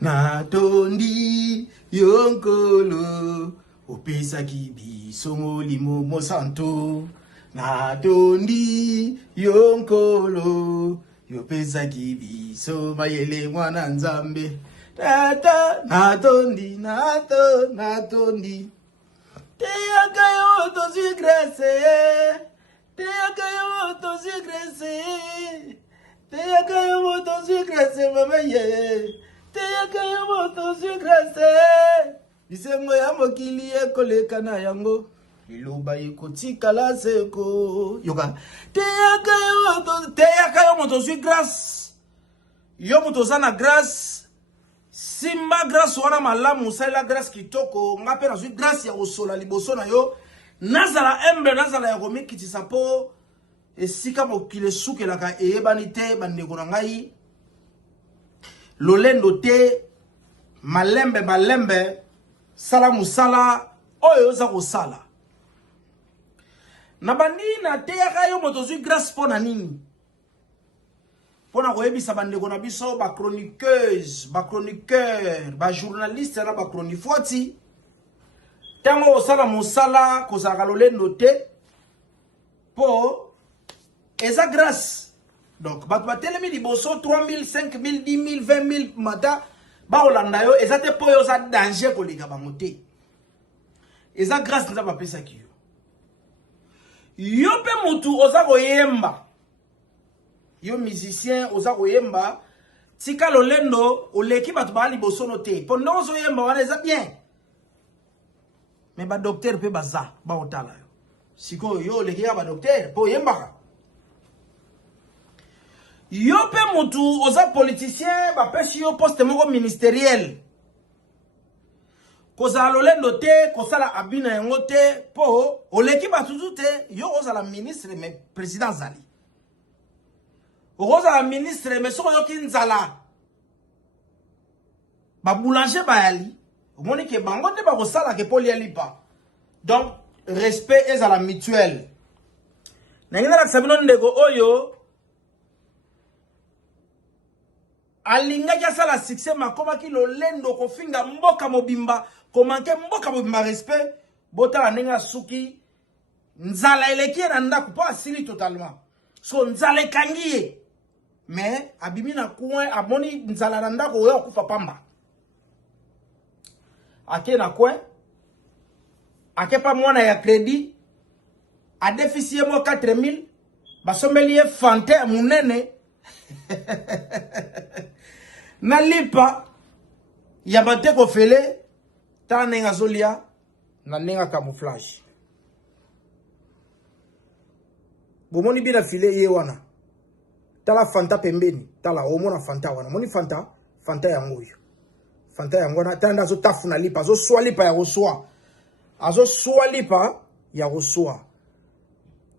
natondi yonkolo opesaki biso molimo mosantu natondi yonkolo yopesaki biso mayele mwana nzambe tata natondi natondi teyaka yo tozwi grâce teyaka yo tozwi grâce teyaka yo tozwi grâce mama ye teyaka yo tozwi grâce bisengo ya mokili ekoleka na yango liloba ekotikala seko yoka teyaka yo tozwi grâce yo motoza na grâce simba grâce wana malamu salela grâce kitoko nga pe nazwi grâce ya kosola liboso na yo nazala humble nazala ya komikitisa po esika mokili esukelaka eyebani te bandeko na ngai lolendo te malembe sala musala oyo oza kosala na bandi na teyaka yo moto ozwi grâce mpo na nini mpo na koyebisa bandeko na biso bachroniqueuse bachroniqueur bajournaliste na bachronifuati ntango osala mosala kozalaka lolendo te mpo eza grâce donc bato batelemi liboso 3000 5000 10000 20000 mata baolanda yo eza te mpo yo oza danger koleka bango te eza grâce nzambe apesaki yo yo mpe mutu oza koyemba yo musicien oza koyemba tika lolendo oleki bato baa liboso no te mpo ndenge ozoyemba wana eza bien me badoktere mpe baza baotala yo sikoyo yo oleki kaka badoktere mpo oyembaka yo mpe mutu oza politicien bapesi yo poste moko ministériel kozala lolendo te kosala abina yango te mpo oleki batutu te yo ozala ministre me président azali okozala ministre me soko yoki nzala baboulanger bayali omoni ke bango nde bakosalaka mpo lia lipa donc respect ezala mutuel nangi nalakisa bino ndeko oyo alingaki asala succès makomaki lolendo kofinga mboka mobimba komanke mboka mobimba respect botala ndenge asuki nzala eleki ye na ndako mpo asili totalement so nzala ekangi ye mais abimi na coin amoni nzala na ndako oyo akufa pamba ake na coin akepa mwana ya crédit adefisi ye mo 4000 basombeli ye fante ya munene na lipa ya bateko fele tala nenga zolia na nenga camouflage bomoni bina file ye wana tala fanta pembeni tala omona fanta wana moni fanta yango yo fanta yango na tanda zo tafu na lipa zo swa lipa ya koswa azo swa lipa ya koswa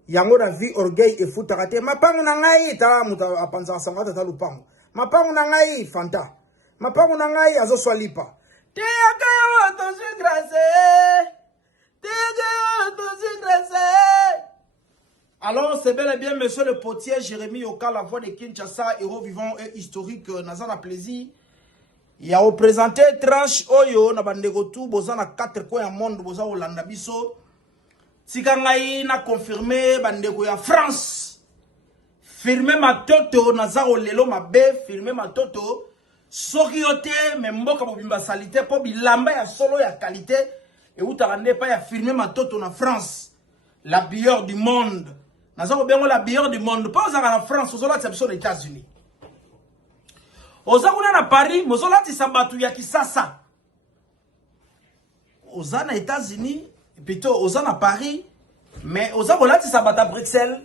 yango na vie orgueil efutaka te mapango na ngai tala muta apanza sangata tala lupango mapango na ngai fanta mapango na ngai azo swa lipa teyaka yo tozwi grâce teyaka yo tozwi grâce. Alors, c'est bel et bien, monsieur le potier Jérémy Yoka, la voix de Kinshasa, héros vivant et historique, Nazana plaisir. Il a représenté tranche Oyo, Nabandegotu, Bozana 4 coins du monde, Boza Olanda Biso. Tikangaï na confirmé, Bandego ya France. Firmé ma toto, Nazaro Lelo ma bé, firmé ma toto. Soriote, Memboka Bobimba Salité, pour Bilamba ya solo ya qualité. Et où t'as pas ya firmé ma toto na France. La bière du monde. Nous avons la bière du monde. Pas aux la France, aux autres aux États-Unis. Aux autres à Paris, aux autres Sambatu ya Kisasa. Aux autres États-Unis, plutôt aux autres à Paris, mais aux autres Sambatu à Bruxelles.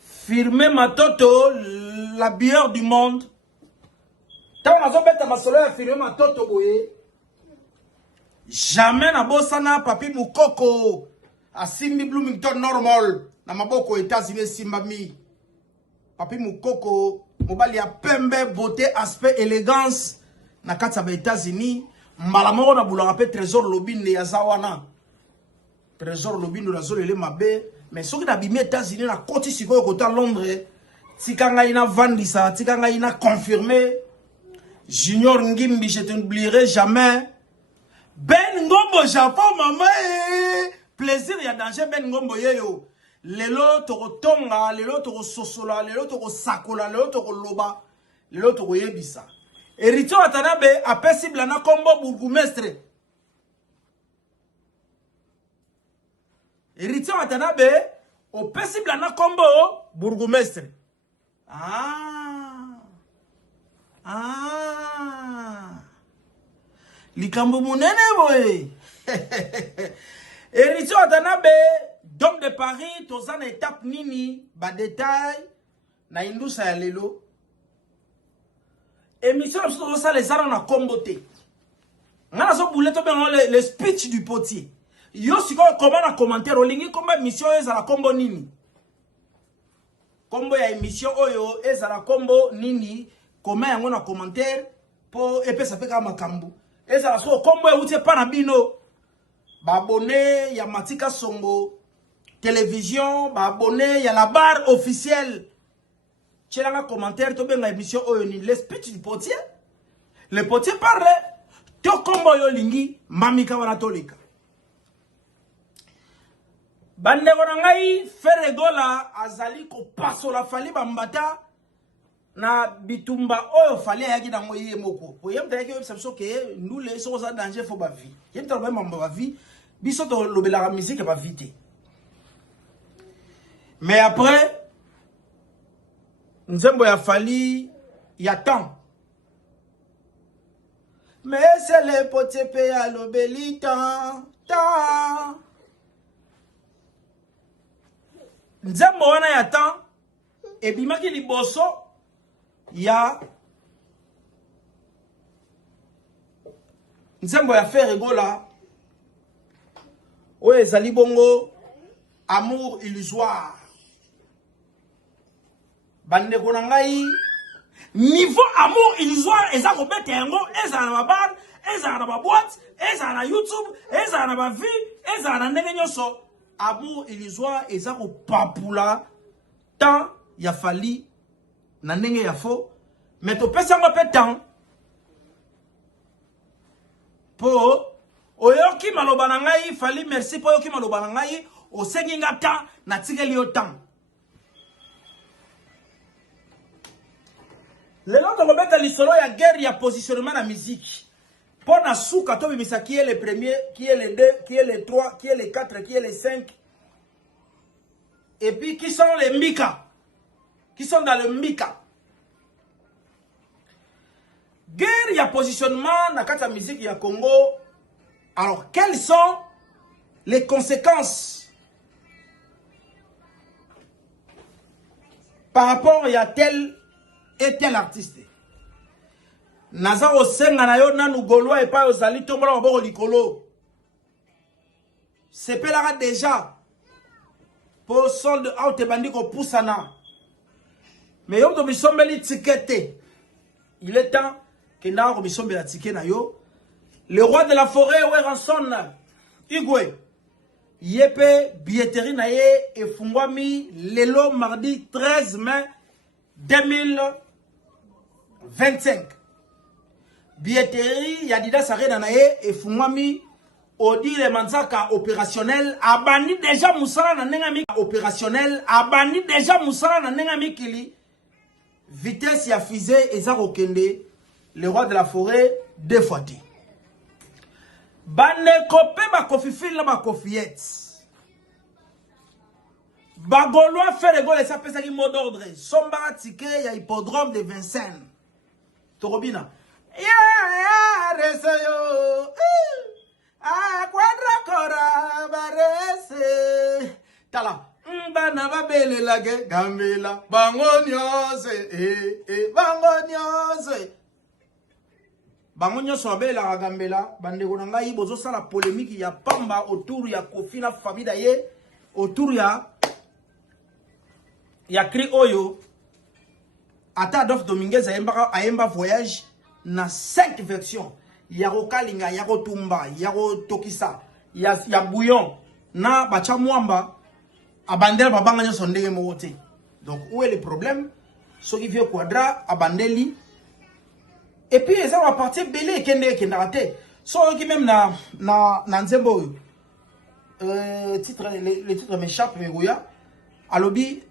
Firmez ma toto, la bière du monde. Tant que nous avons ma soleil, firmez ma toto boye. Jamais na bosana papi mukoko. Asimbi Bloomington normal na maboko États-Unis simbami papi mukoko mobali ya pembe beauté aspect élégance na kati ya États-Unis mbala moko na bulanga pe trésor lobinde ya zawana trésor lobindo na zolele mabe mais soki na bimi États-Unis na koti sikoyo kota Londres tika ngai na vandisa tika ngai na confirmer Junior Ngimbi, je t'oublierai jamais. Ben Ngombo Japon, maman. Plaisir, il y a danger, Ben Ngombo yo. Lelo toko tonga, lelo toko sosola, lelo toko sakola, lelo toko loba, lelo toko yebisa. Héritier Watanabe a possible na combo bourgmestre. Héritier Watanabe au possible na combo bourgmestre. Likambo munene boy. Héritier Watanabe Dom de Paris, tozan étape nini, ba détail, na indousa ya lelo. Émission de ça les armes na comboté. Ngana so boule to ben le speech du potier. Yo siko comment na commentaire olingi komba émission ezala combo nini. Combo ya émission oyo ezala combo nini, comment yango na commentaire po epesa pe ka makambu. Ezala so combo e utie pa na bino. Ba abonné ya Matika Songo télévision, ba abonné, il y a la barre officielle. Tu as un commentaire, tu as une émission, le speech du potier. Le potier parle. Tu as combo yo lingi, mamika wanatolika. Bande konangai, feregola, azali ko paso la fali bambata, na bitumba oyo fali yaki na moye moko. Po yem tayaki web sabso ke, nous les sommes en danger fo ba vie. Yem tayaki mamba ba vie, biso to lobela musique ba vite. Mais après, Nzembo ya fali, y a temps. Mais c'est le potier pe ya lobeli temps. Nzembo wana ya temps. Et bimaki liboso, ya Nzembo ya faire rigola. Oye zali bongo, amour illusoire. Bande konangai niveau amour illusoire eza ko bete yango eza na babar eza na boîte eza na YouTube eza na ba vie eza na ndenge nyoso amour illusoire eza ko papula tant ya fali na ndenge ya fo mais to pesa ngo pe tant po oyoki maloba na ngai fali merci po oyoki maloba na ngai osengi nga tant na tikeli yo tant. Le nom de Robert Lissolo, il y a guerre, il y a positionnement dans la musique. Pour na souka, to bimisa qui est le premier, qui est le 2, qui est le 3, qui est le 4, qui est le 5. Et puis qui sont les Mika. Qui sont dans le Mika. Guerre, il y a positionnement dans la musique, il y a Congo. Alors, quelles sont les conséquences par rapport à tel et tel artiste? Naza osenga na yo nanu golwa et pas ozali tombola maboko likolo. Sepelaka déjà pour solde out e bandi ko pusana. Mais yo to bisombeli tikete. Il est temps que na ko bisombela ticket na yo. Le roi de la forêt Weranson Igwe yepe billetterie na ye efungwami lelo mardi 13 mai 2025. Billetterie Yadida Sarena nae et Fumami Odile Manzaka opérationnel abani déjà Moussala na nengami opérationnel abani déjà Moussala na nengami kili vitesse ya fusée ezako kende le roi de la forêt deux fois dit bane kopé ba kofifil na ba kofiette bagolois fait le gol ça pesa ki mot d'ordre somba ticket ya hippodrome de Vincennes Torobina. Ya reseyo a quadra cora barese tala mbana babele lage gambela bangonyose bangonyose babela gambela bande ko ngai bozo sala polémique ya pamba autour ya Kofina famille daye autour ya cri oyo ata Adolphe Dominguez ayemba voyage na 5 versions. Yako Kalinga, Yako Tumba, Yako Tokisa, ya Bouillon, na Bacha Mwamba, abandel babanga nyoso ndenge mowote. Donc où est le problème? Ce qui vient quadra abandeli Et puis, ça va partir belé qui n'a raté. Soit qui même na nzembo. Les titres m'échappent, mais oui. Alobi,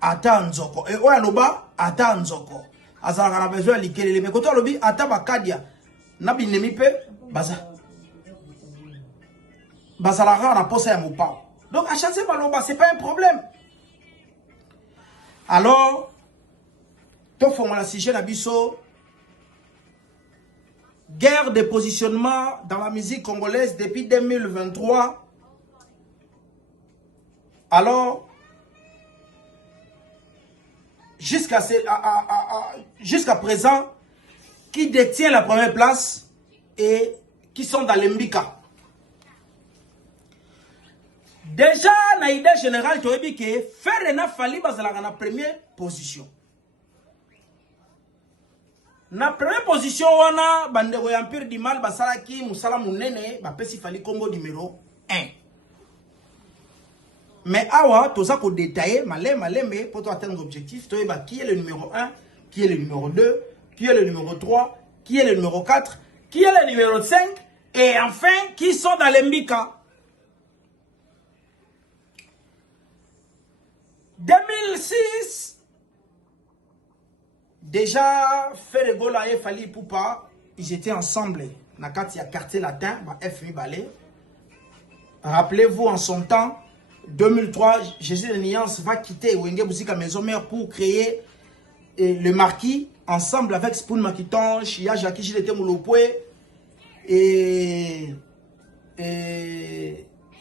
ata nzoko. Et oya loba, ata nzoko. Azala na besoin likelele. Mais quand alobi, ata bakadia. Nabi nemi pe, baza. Bazala na posa ya moupa. Donc, à chaque fois, c'est pas un problème. Alors, tout la sujet d'abisso. Guerre de positionnement dans la musique congolaise depuis 2023. Alors, jusqu'à présent, qui détient la première place et qui sont dans l'Embika. Déjà, dans l'idée générale, tu as dit que Ferena Fali dans la première position. Na première position, on a Bandego Empire du Mal, Basalaki, Moussala Mounene, Bapesi Fali Congo numéro 1. Mais awa, tout ça qu'on détaille, mais pour atteindre l'objectif, tu sais qui est le numéro 1, qui est le numéro 2, qui est le numéro 3, qui est le numéro 4, qui est le numéro 5, et enfin, qui sont dans l'Embika. 2006, déjà, Ferregola et Fali Poupa, ils étaient ensemble. Dans le quartier latin, FMI Ballet. Rappelez-vous, en son temps, 2003, Jésus de Niance va quitter Wenge Bousika Maison Mère pour créer le Marquis, ensemble avec Spoon Makiton, Chia Jackie Gilete Moulopoué et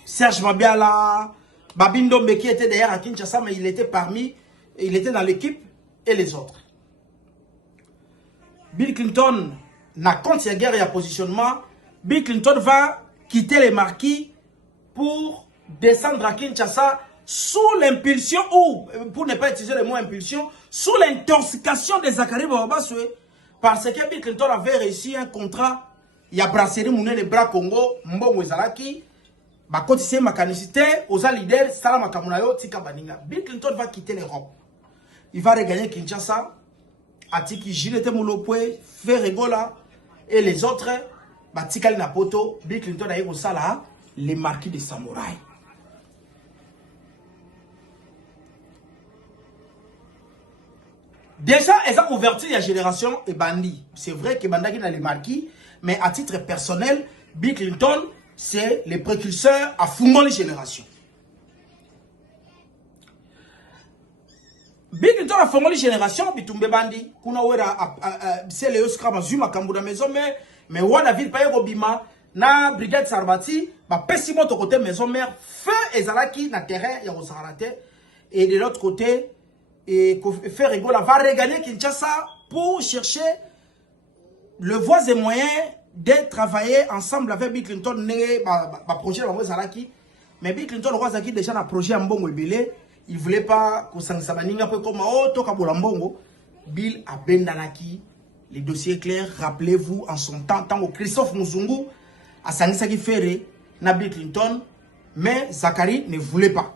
Serge Mabiala, Babindo Mbeki était d'ailleurs à Kinshasa, mais il était dans l'équipe et les autres. Bill Clinton n'a compte la guerre et à positionnement. Bill Clinton va quitter les Marquis pour descendre à Kinshasa sous l'impulsion, ou pour ne pas utiliser le mot impulsion, sous l'intoxication de Zachary Bawabaswe, parce que Bill Clinton avait réussi un contrat. Il y a brasserie Mouné le bras Congo, Mbongo Ezalaki, Bakotise Makanicité, Oza Leader, Salama Kamunayo, Tika Baninga. Bill Clinton va quitter l'Europe. Il va regagner Kinshasa, Atiki Gilete Moulopoué, Ferregola et les autres, Batikali Napoto, Bill Clinton a eu au Sala, les Marquis de Samouraï. Déjà, ils ont ouverture la génération et Bandi. C'est vrai que Bandi a les Marquis, mais à titre personnel, Bill Clinton, c'est le précurseur à fondre les générations. Bill Clinton a formé les générations, Bitumbe Bandi, c'est le Oscar Zuma Kambuda Maison, mais David Paye Robima, na Brigade Sarbati, pessimo de côté Maison Mère, feu Ezalaki, na terrain, il y a et de l'autre côté, et Ferregola va regagner Kinshasa pour chercher le voies et moyens de travailler ensemble avec Bill Clinton, projet de Zalaki. Mais Bill Clinton, Zaki déjà un projet en Bongo Ebele. Il ne voulait pas que ça s'abaninga comme Mbongo. Bill a bendanaki. Les dossiers clairs, rappelez-vous, en son temps, tant que Christophe Muzungu a Sangisaki Ferré, na Bill Clinton, mais Zachary ne voulait pas.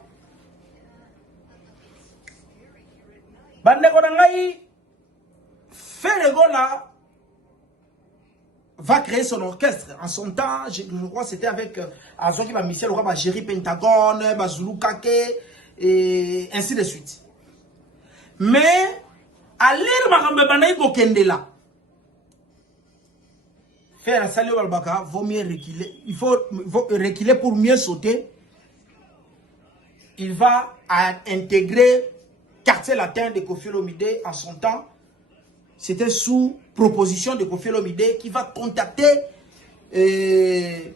Bandeko Nangai, Ferregola va créer son orchestre. En son temps, je crois que c'était avec Azoki Michel, Jerry Pentagone, Zulu Kake, et ainsi de suite. Mais, à l'ère Marambe Banaï Bokendela, faire un salut au Balbaka, vaut mieux reculer. Il faut reculer pour mieux sauter. Il va intégrer quartier latin de Koffi Olomide en son temps. C'était sous proposition de Koffi Olomide qui va contacter les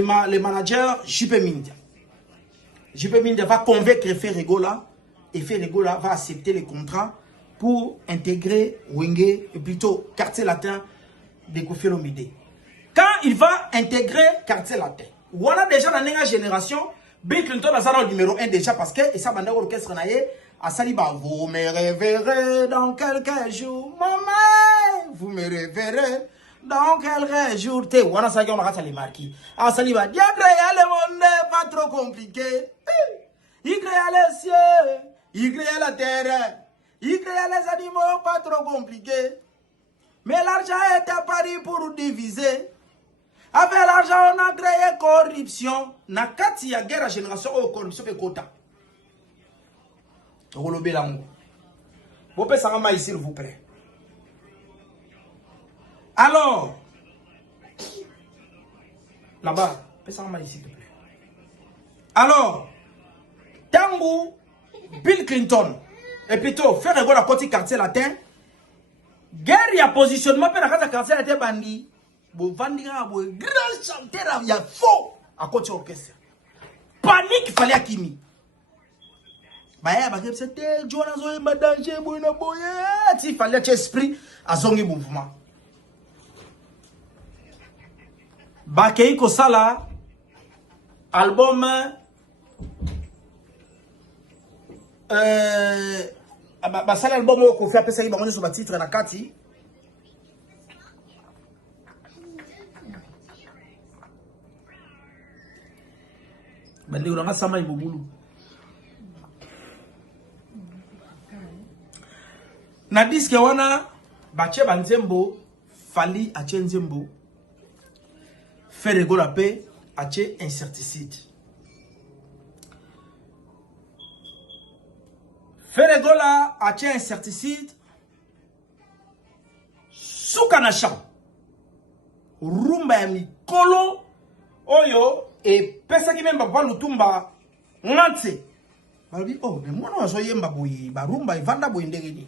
managers JP Mindia. JP Mindia va convaincre Ferregola et Ferregola va accepter le contrat pour intégrer Wenge, et plutôt quartier latin de Koffi Olomide. Quand il va intégrer quartier latin, voilà déjà dans la génération, Bill Clinton a le numéro 1 déjà parce que et ça va orchestre naïe à Saliba. Vous me réverrez dans quelques jours, maman. Vous me réverrez dans quelques jours. Te wana sa on a les marquis. À Saliba, Dieu créa le monde pas trop compliqué. Il créa les cieux, il créa la terre, il créa les animaux pas trop compliqués. Mais l'argent est à Paris pour diviser. Avec l'argent, on a créé corruption. Nakati ya guerre à génération, oh, corruption fait quota. Rolobé lango. Vous pouvez s'en ramener s'il vous plaît. Alors, là-bas, vous s'en ramener s'il te plaît. Alors, Tango, Bill Clinton, et plutôt, faire rigolo à côté quartier latin. Guerre, il y a positionnement, mais la quartier latin bandi. Bon, Vandira, bon, grand chanteur, il y a faux à côté orchestre. Panique, il fallait à Kimi. Bah, c'était Jonas Oyemba danger, bon, il fallait que l'esprit à son mouvement. Bah, Keiko Sala, album, bah, ça l'album qu'on fait appeler ça, il va sur le titre, la Kati. Bande on a sama ibubulu. Na disque wana bache banzembo fali ache nzembo faire rigola pe ache incertitude. Faire rigola ache incertitude sukanasha rumba ya mikolo oyo et personne qui même pas le tumba ngante babi oh mais moi non so yemba boyi ba rumba ivanda boyi ndegeni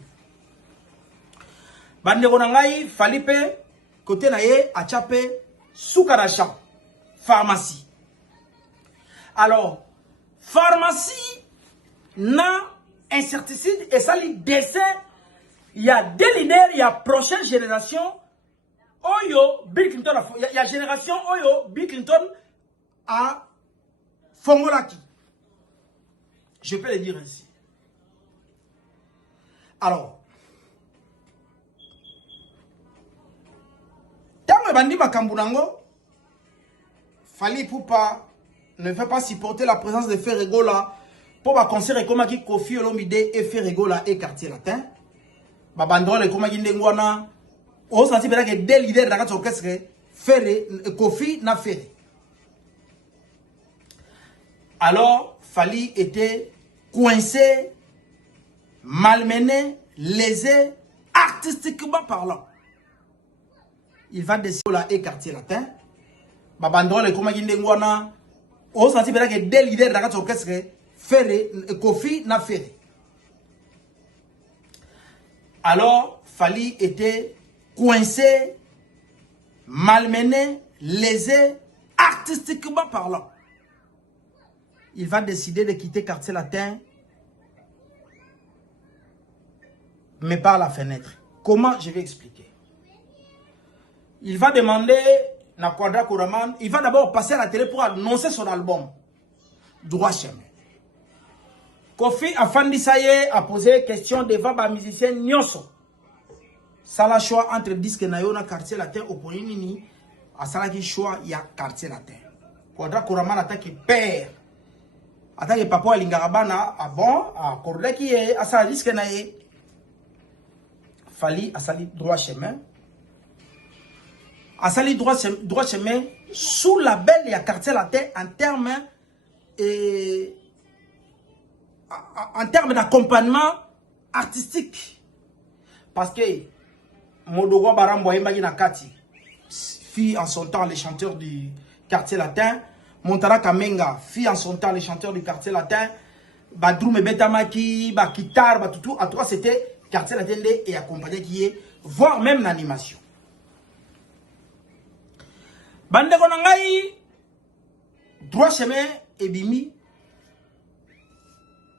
bande ko ngai falipe côté na ye achape sukarasha pharmacie. Alors pharmacie na incertitude et ça li dessin il y a des leaders il y a prochaine génération oyo Bill Clinton il y a génération oyo Bill Clinton à Fongolaki. Je peux le dire ainsi. Alors, tant que Bandi Makambunango, Fali Poupa ne veut pas supporter la présence de Ferregola pour considérer comme qui Kofi Olomide et Ferregola et quartier latin. Babandole comme qui Ndengwana, on s'en dit que des leaders de la orchestre Kofi n'a fait. Alors, Fali était coincé, malmené, lésé, artistiquement parlant. Il va décider là et quartier latin. Babandole comme qui Ndengwana, on s'en dit que des leaders de la orchestre Kofi n'a fait. Alors, Fali était coincé, malmené, lésé, artistiquement parlant. Il va décider de quitter quartier latin, mais par la fenêtre. Comment? Je vais expliquer. Il va demander, Nakwada Kouraman, il va d'abord passer à la télé pour annoncer son album, Droit Chemin. Kofi Afandi Saye a posé question devant les musiciens Nyoso. Ça la choix entre disque Nayona quartier latin au Poinini, à Salaki choix il y a quartier latin. Kwada Kouraman attaque père. Attaque papa Lingarabana, ah bon, à Kordé qui est à sa disque Naye. Fali à sali droit chemin. À sali droit chemin sous la belle il y a quartier latin en termes et en termes d'accompagnement artistique. Parce que Modogo Barambo Emagina Kati fit en son temps les chanteurs du quartier latin. Montara Kamenga fit en son temps les chanteurs du quartier latin. Badroum Betamaki, Bakitar, tout. En tout cas, c'était quartier latin et accompagné qui est, voire même l'animation. Bande Konangai, droit chemin et bimi.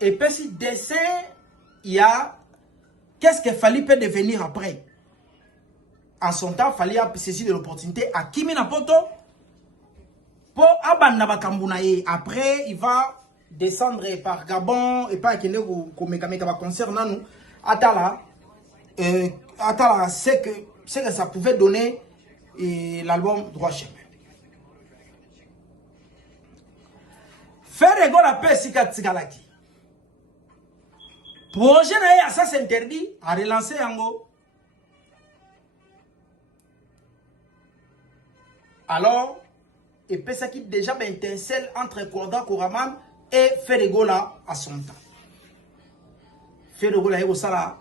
Et puis, si dessin, il y a qu'est-ce qu'il fallait peut devenir après. En son temps, il fallait saisir de l'opportunité à Kimi Napoto. Pour Abanda Kambounaye. Après, il va descendre par Gabon et par Kene ou Komeka concernant nous. Atala, c'est que ça pouvait donner l'album Droit Chemin. Faire rigolo la paix si Katsikalaki. Projet na ça s'interdit à relancer Yango. Alors, et puis ça qui déjà une étincelle entre Korda Koraman et Feregola à son temps. Feregola et ça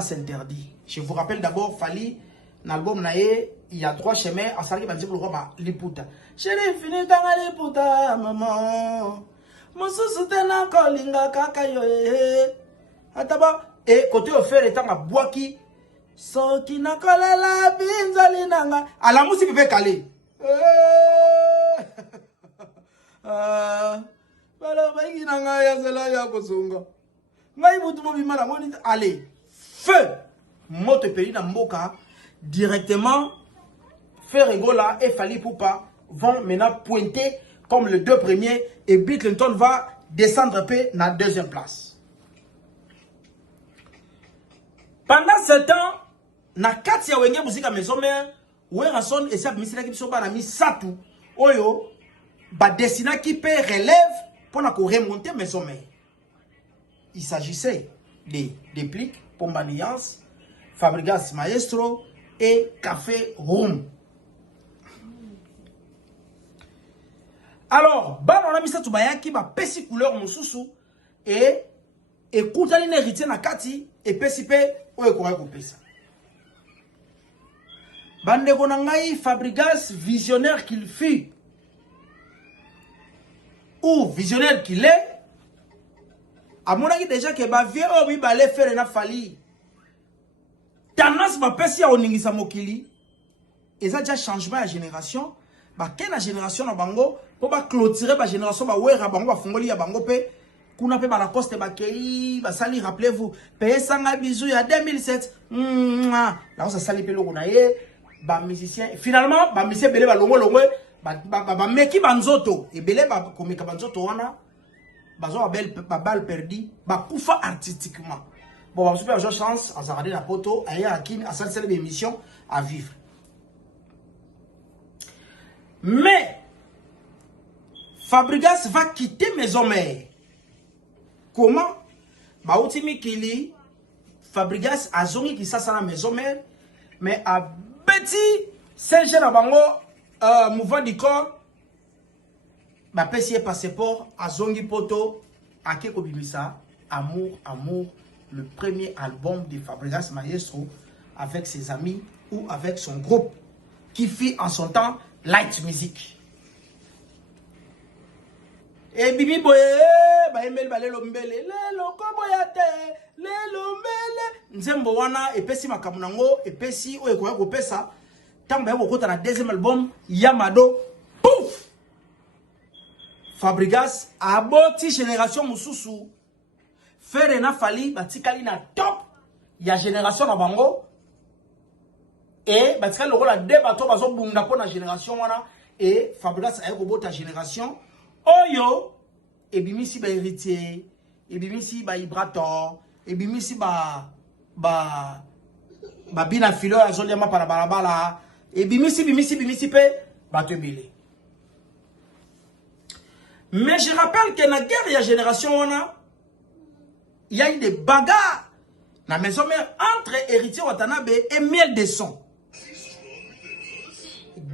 s'interdit. Je vous rappelle d'abord, Fali, l'album Nae, il y a 3 chemins. À ça, il va dire le roi, Liputa. Je l'ai fini dans Liputa, maman. Mon sous-soutien, Kolinga, Kakayo, Ataba. Et côté offert, étant à Boaki, Soki na kolela binzali nanga. À la musique, il peut caler. Allez, feu moto pays na mboka directement Feregola et Fally Ipupa vont maintenant pointer comme les 2 premiers et Bill Clinton va descendre un peu dans la 2e place. Pendant ce temps, na kati ya wenge musika maison mère Werason et sa misila ki biso ba na misatu oyo ba destina qui peut relève pour na ko remonter maison mère. Il s'agissait des pliques Pombanians, Fabregas Maestro et Café Room. Alors, ba na misatu bayaki ba pesi couleur mususu et écoutali na héritier na kati et pesi pe oyo ko pesa. Bande konangai Fabregas visionnaire qu'il fut ou visionnaire qu'il est, à mon avis déjà que ba vieux obi balé faire na Fally tendance ba pesi ya oningisa mokili et ça déjà changement de génération ba quelle génération na bango pour ba clôturer ba génération ba wera bango ba fongoli ya bango pe kuna pe ba la coste ba kei ba sali rappelez-vous payer sanga bisou ya 2007 là ça sali pe lo na ye ba musicien finalement ba musicien belé ba longo ba meki banzoto et belé ba komeka banzoto wana bazo ba balle perdu ba kufa artistiquement bon ba super chance à regarder la photo aya akine à cette émission à vivre mais Fabregas va quitter Maison Mère. Comment ba utimi kili Fabregas azongi ki sasa na Maison Mère mais à petit Saint-Jean na bango mouvement du corps ba pesi passeport azongi poto akeko bimisa amour le premier album de Fabregas Maestro avec ses amis ou avec son groupe qui fit en son temps Light Music. Et bibi boye ba emel ba lelo mbele lelo koboyate lelo mbele nzembo wana epesi makamu nango epesi oyo ko kopesa tamba yako kota na 2e album Yamado pouf Fabregas aboti génération mususu faire na Fally batikali na top ya génération na bango et batikali lokola débat to bazo bunda po na génération wana et Fabregas ayeko bota génération oyo ebimisi ba héritier ebimisi ba Ibrator ebimisi ba bina filo ya zoli ma para balabala ebimisi pe batebele. Mais je rappelle que la guerre, il y a génération, il y a eu des bagarres dans la maison mère entre héritier Watanabe et Miel de Son.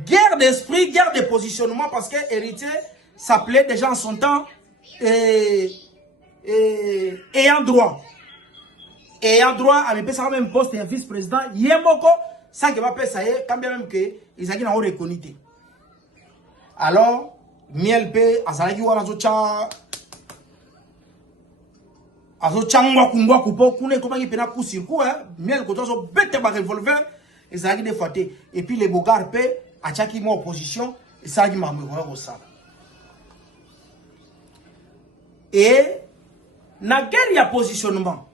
Guerre d'esprit, guerre de positionnement, parce que héritier s'appelait déjà en son temps ayant droit. Ayant droit à me même poste de vice-président, Yemoko, ça qui va faire ça, quand bien même que ils ont reconnu. Alors, Miel pe azalaki wana azochangwa kungwa kupo kuna komaki pena coup sur coup Miel ko tozo bete ba revolver ezalaki des fois et puis les bogards pe achaki mo opposition ezalaki mamwe ko ça et na guerre ya positionnement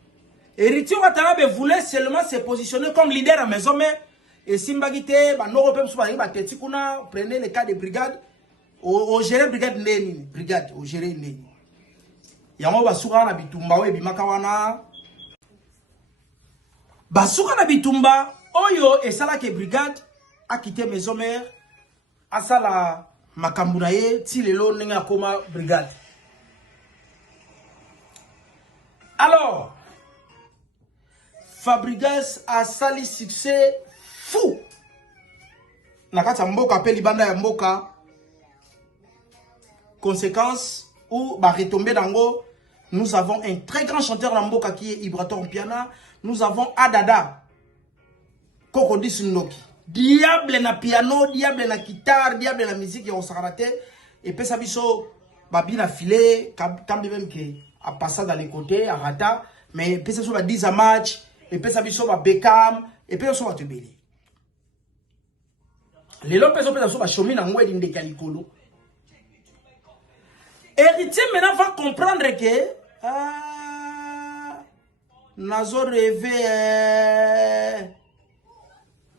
héritier Watanabe voulait seulement se positionner comme leader à maison mais et simbagité ba noro pe so ba teti kuna prenez le cas de brigade au gérer brigade neni brigade au gérer neni yango basuka na bitumba we bimaka wana basuka na bitumba oyo esala ke brigade a quitté maison mère asala makambu na ye ti lelo nenga koma brigade. Alors Fabregas a sali succès fou nakata mboka pe libanda ya mboka. Conséquence ou bah retomber dango, nous avons un très grand chanteur dans mboka qui est Ibraton Piana. Nous avons Adada Kokodi Sundoki. Diable na piano, diable na guitare, diable na musique ya osarate et puis ça biso babi na filé quand même que a passé dans les côtés à rata mais puis ça soit 10 à match et puis ça biso ba Beckham et puis ça soit tebeli. Les lopes ça soit chomi na ngwe dinde kalikolo. Héritier maintenant va comprendre que nazo rêvé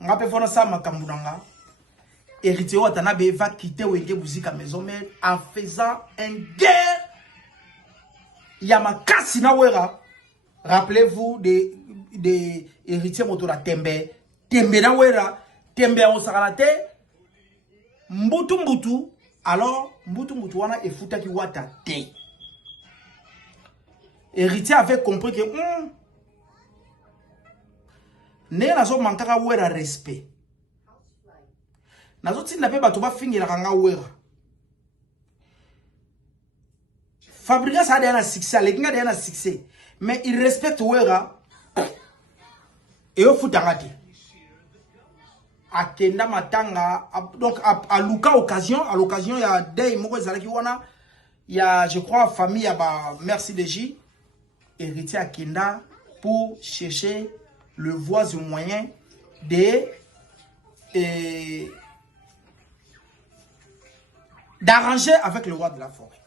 ngape fona sa makambu nanga. Héritier Watanabe va quitter Wenge Bouzika maison mère en faisant une guerre. Yamakasi na wera. Rappelez-vous de héritier motora Tembe. Tembe na wera. Tembe a osakalate. Mbutu. Alors, Mbutu wana e futa ki wata te. Héritier avait compris que ne nazo mankaka wera respect. Nazo tinda pe bato ba fingi la kanga wera. Fabrigas a un succès, les gars a un succès, mais il respecte wera et au futangati. Akenda matanga donc à l'occasion il y a des mots qui wana il y a je crois famille à ba merci de J héritier Akenda pour chercher le voie du moyen de d'arranger avec le roi de la forêt.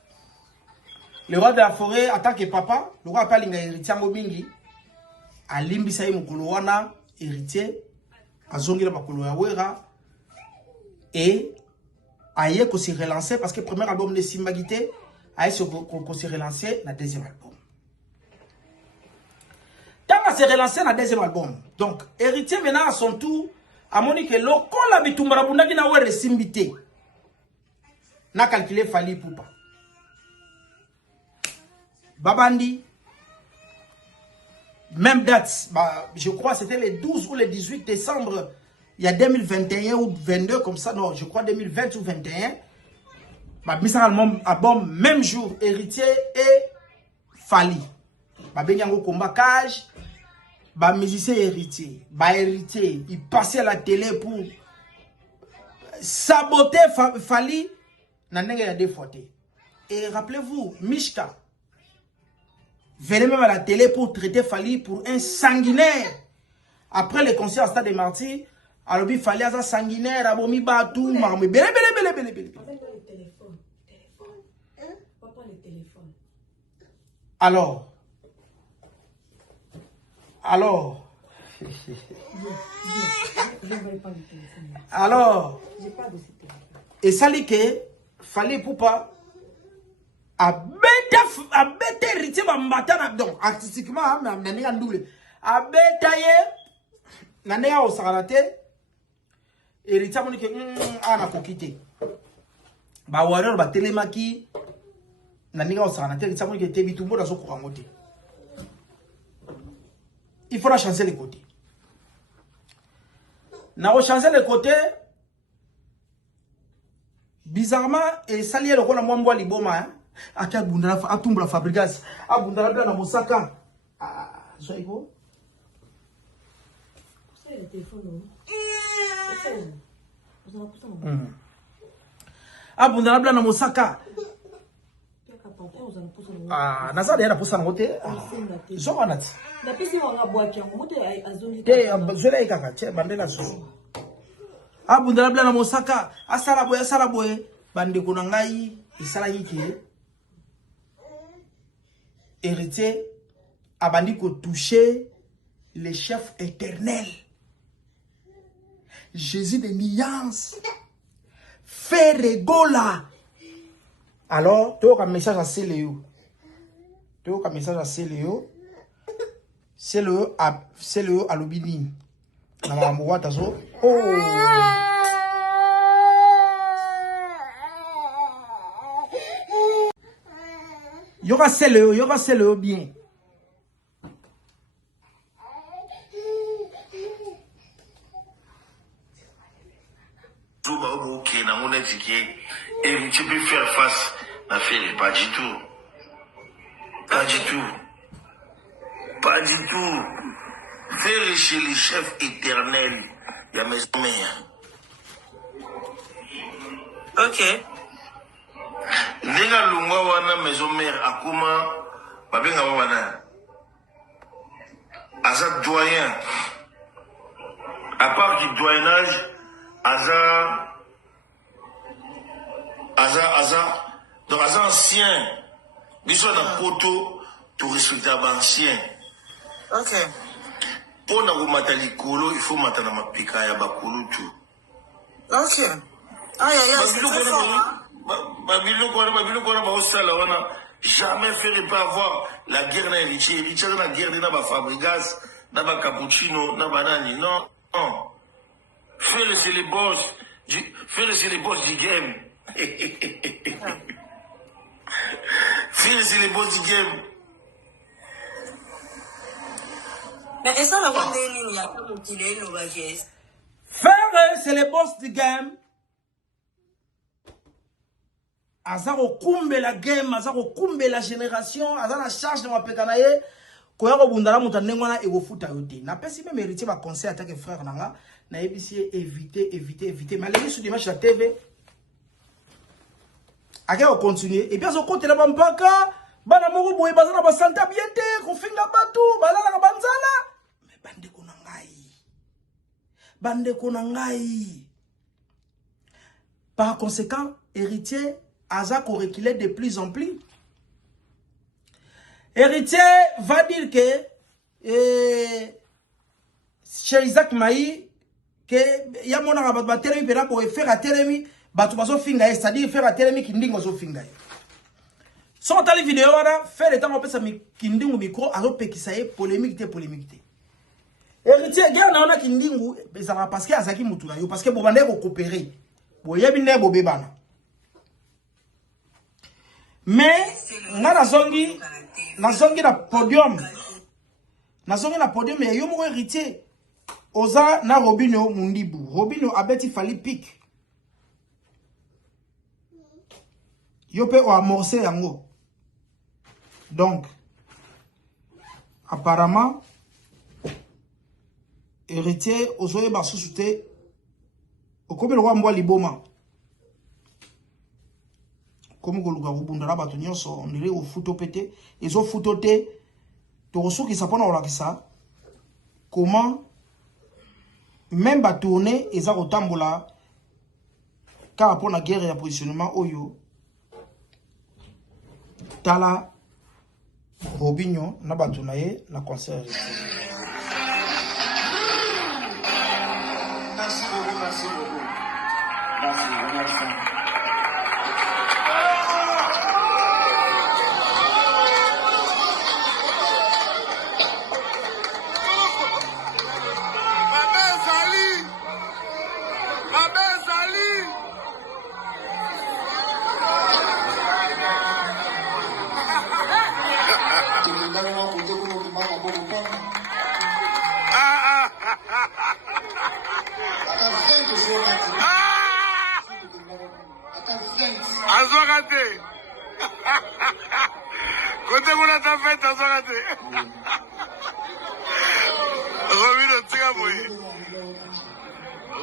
Le roi de la forêt, en tant que papa, le roi appelle héritier Ngobingi, a limbisa yi mukulu wana héritier, a zongira makulu ya wera, et aye ko se relancer parce que le premier album de Simbagité, aye se relancer dans le deuxième album. Tant à se relancer dans le deuxième album, donc héritier maintenant à son tour, a moni que loko la bitumbara bundaki na were Simbité. Na calculé Fally Ipupa. Babandi, même date, bah, je crois c'était le 12 ou le 18 décembre, il y a 2021 ou 22 comme ça, non, je crois 2020 ou 21. Bah, mis un album, même jour, héritier et Fally. Bah, benyango combat cage, bah, musicien héritier, bah, héritier, il passait à la télé pour saboter Fally. Nandenga ya défauté. Et rappelez-vous, Mishka venait même à la télé pour traiter Fally pour un sanguinaire. Après le concert à Stade des Martyrs, alors il fallait un sanguinaire, abomi batou, marmé, belé. Alors, et ça dit que Fally Ipupa a bête héritier ma donc artistiquement mais a double a bête nania au sarate héritier monique ana kokité ba warrior ba telemaki nania au sarate héritier monique te bitumbo dans son courant côté il faudra changer les côtés na changer les côtés. Bizarrement, et ça lié le rôle à moi liboma, hein. Akia bundala, atumbra Fabrigas, abundala bla na Mosaka. Ah, soyez quoi? C'est le téléphone, non? Abundala bla na Mosaka. Ah, nasa de la poussa na côté. Zoranat. La piste on a boîte, on monte à zone. Zone kaka, che bandela so. Abundala bla na Mosaka, asala boye, bande kunangai, isala yiki. Héritier, abandi ko toucher le chef éternel. Jésus de nuance. Fait regola. Alors, tu as un message à Céléo. Tu as un message à Céléo. Céléo à l'obini. Oh. Il y aura Céléo bien. Ok, et tu peux faire face à faire pas du tout. Pas du tout. Pas du tout. Faire chez les chefs éternels. Il y a maison mère. Ok. Ndega lungwa wana maison mère akuma babenga wana. Aza doyen. À part du doyenage, donc Aza ancien. Biso na poto, tout respectable ancien. Ok. Pour na komata likolo, il faut mata na mapika ya bakulu tout. Ok. Ah, c'est très fort. Jamais faire pas avoir la guerre na héritier. Héritier na guerre na ba Fabregas, na ba Cappuccino, na banani. Non, non. Faire c'est les boss. Faire c'est les boss du game. Faire c'est les boss du game. Mais est-ce que la bande ligne, il y a pas de qu'il nous va jouer? Faire c'est les boss du game. Azaro kumbe la game, azaro kumbe la génération, azaro la charge de ma pekanaye. Koyako bundara mutanengwana ego futa yote. Na pesi même héritier va conseil attaque frère nanga. Na ebisi éviter. Mais les sur des matchs la TV. Ake on continue. Et bien, on compte la bampaka. Bana moko boye bazana ba santa biente. Kofinga batu. Balala ka banzala. Mais bande konangai. Par conséquent, héritier, Aza ko reculer de plus en plus. Héritier va dire que chez Isaac Maï, que y a mon arabe teremi pera pour faire à teremi batu baso finga, c'est-à-dire faire à teremi kindingo so finga. Son tali vidéo là, faire le temps on peut ça kindingo micro azo pekisaye polémique. Héritier gars na ona kindingo ça va parce que azaki mutuna yo parce que bobande ko coopérer. Boyebi ne bobebana. Mais nga nazongi na podium. Nazongi na podium ya yo moko héritier. Oza na Robinho Mundibu. Robinho abeti fali pic. Yo pe o amorcer yango. Donc apparemment héritier ozoye ba susute okobe le roi mbwa liboma. Comme ko luka kubundala bato nyonso ondele o futo pété ezo futo te to soki sapona olakisa comment même ba tourner eza kotambola car pour la guerre ya positionnement oyo tala Robinho na bato na ye na concert. Merci beaucoup. Merci. Azogate. Côté mon ta fête azogate. Robinho tika boy.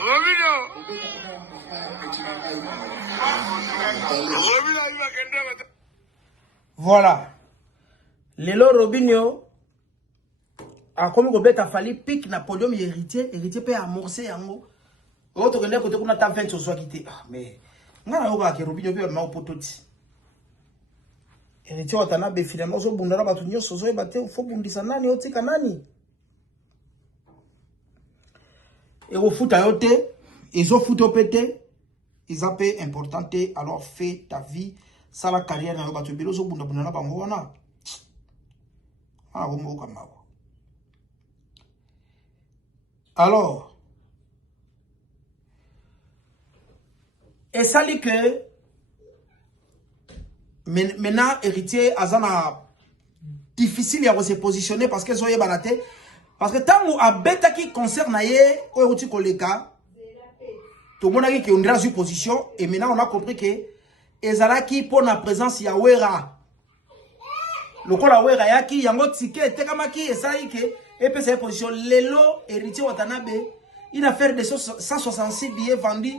Robinho iba kenda. Voilà. Lelo Robinho a comme ko beta fali pic na podium héritier peut amorcer yango. Autre que côté kuna ta fête so quitté. Ah mais ngana yoba ke Robinho pe ma opototi. Héritier watana be finalement so bundara batu nyonso so ebate fo bundisa nani otika nani. Et au foot à yote, ils ont foot au pété, ils ont peu importante, alors fais ta vie, ça la carrière dans le bateau, mais ils ont bunda bunda na bango wana. Ah, on m'a comme alors, et ça dit que maintenant héritier azana difficile à se positionner parce qu'ils ont eu parce que tant que abeta qui concerne aye oyo ti koleka tout le monde a dit qu'on est dans une position. Et maintenant, on a compris que Ezalaki pour la présence ya Wera. Le col à Wera yaki, yango ticket, tekamaki, et ça y est, et puis c'est position. Lelo, héritier Watanabe, une affaire de 166 billets vendus.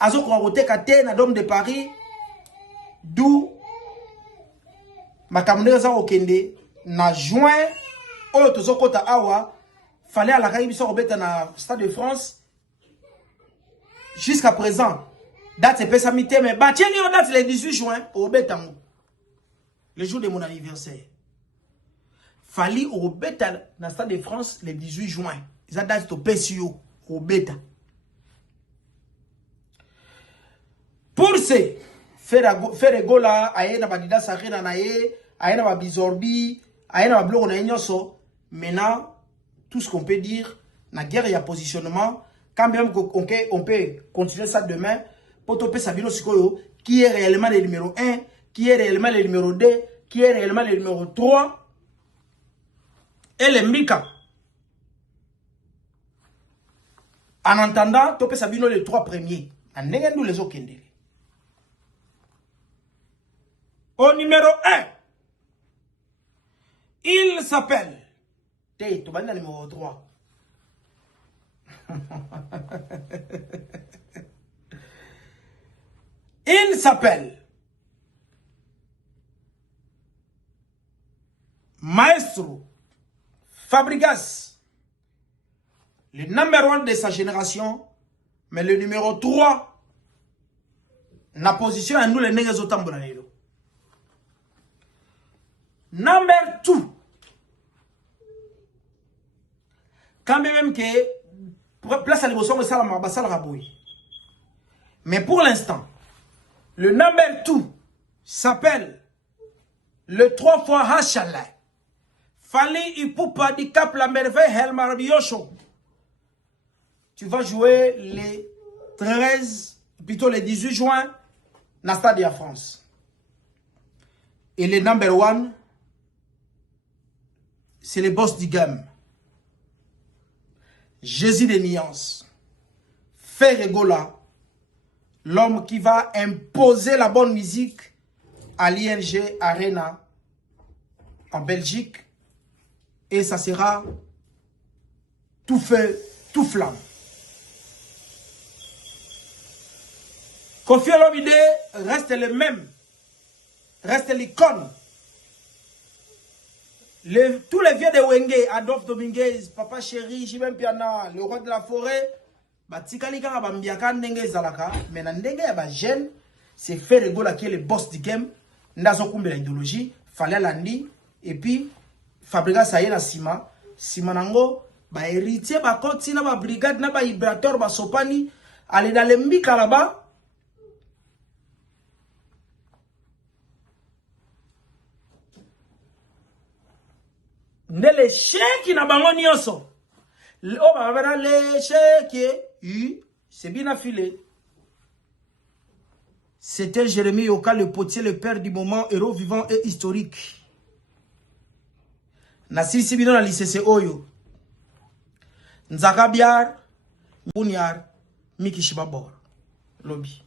Azo Kwarote Kate, na Dôme de Paris. D'où ma camarade Okende, na juin, oh, tout ce kota awa, fallait à la Caraïbe, Robert na Stade de France. Jusqu'à présent, date c'est pesamité, mais bah tiens, date le 18 juin, au Bétango. Le jour de mon anniversaire. Fallait au Béta, dans le Stade de France, le 18 juin. Ça date au PSU, au Béta. Pour ce, faire gola, aïe na badida sarina naïe, aïe na bizorbi, aïe na bloc na ignoso. Maintenant, tout ce qu'on peut dire, la guerre il y a positionnement. Quand même on peut continuer ça demain, pour topper Sabino Sikoyo, qui est réellement le numéro 1, qui est réellement le numéro 2, qui est réellement le numéro 3, et le Mika. En entendant, topper Sabino les 3 premiers. En négatif les autres. Au numéro 1, il s'appelle. Tu vas dans le numéro 3. Il s'appelle Maestro Fabregas, le numéro 1 de sa génération, mais le numéro 3, na position à nous les nègres autant bonanelo. Number 2. Quand même que place à l'émotion de Salam Bassal Raboui. Mais pour l'instant, le number 2 s'appelle le 3 fois Hachala. Fali Ipupa di Cap la merveille Helmar Biosho. Tu vas jouer les 13, plutôt les 18 juin, dans le Stade de France. Et le number 1, c'est le boss du game. Jésus de Nuance. Ferregola, l'homme qui va imposer la bonne musique à l'ING Arena en Belgique. Et ça sera tout feu, tout flamme. Kofi Olomide reste le même. Reste l'icône. Tous les vieux de Wenge, Adolphe Dominguez, Papa Chéri, Jimem Piana, le roi de la forêt, Batikalika, Bambiaka, Ndenge Zalaka, mais Ndenge Yaba jeune, c'est Ferregola qui est le boss du game, Nazo Kumbe l'idéologie, Fallait Landi, et puis Fabregas Sayena Sima, Simanango, ba héritier, ba continue, ba brigade, ba vibrateur, ba sopani, aller dans les mbika là-bas. Ne le chèque na bango nyonso. Oh ba vera le chèque c'est bien affilé. C'était Jérémy Yoka le potier, le père du moment, héros vivant et historique. Nassi Sibino na lycée Oyo. Nzaka Biar, Bunyar, Miki Shibabor. Lobby.